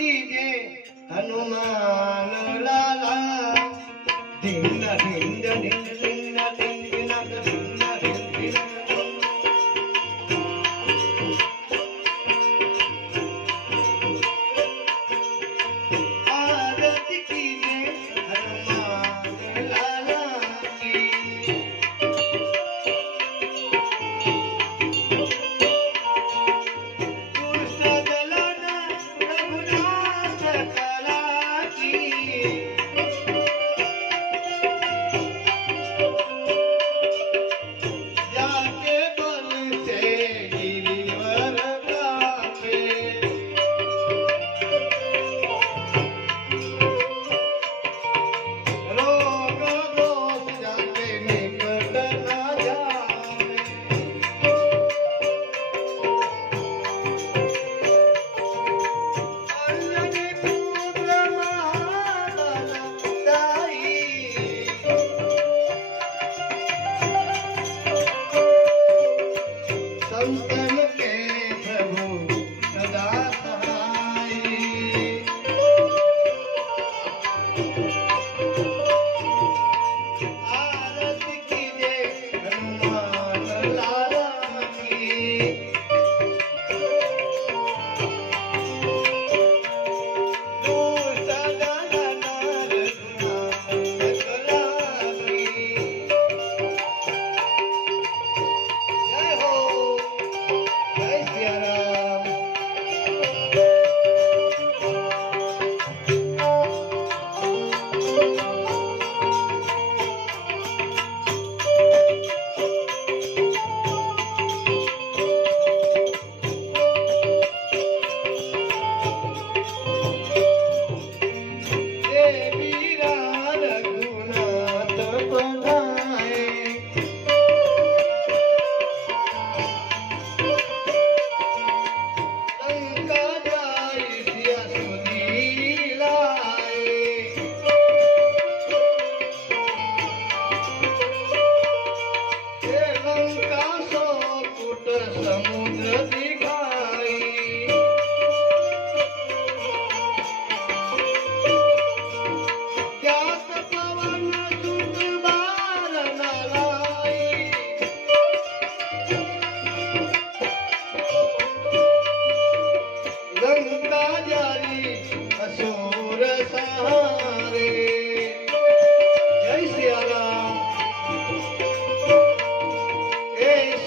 ಕಿಗೆ ಹನುಮಾನುಲ ಡಿಂಡ ಡಿಂಡ ಡಿಂಡ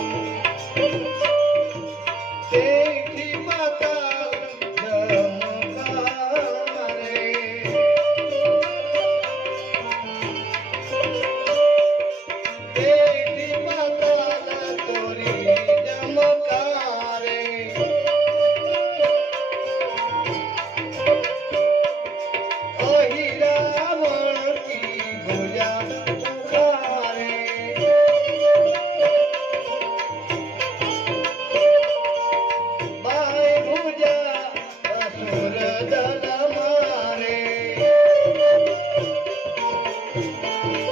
Música Música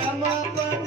Mama,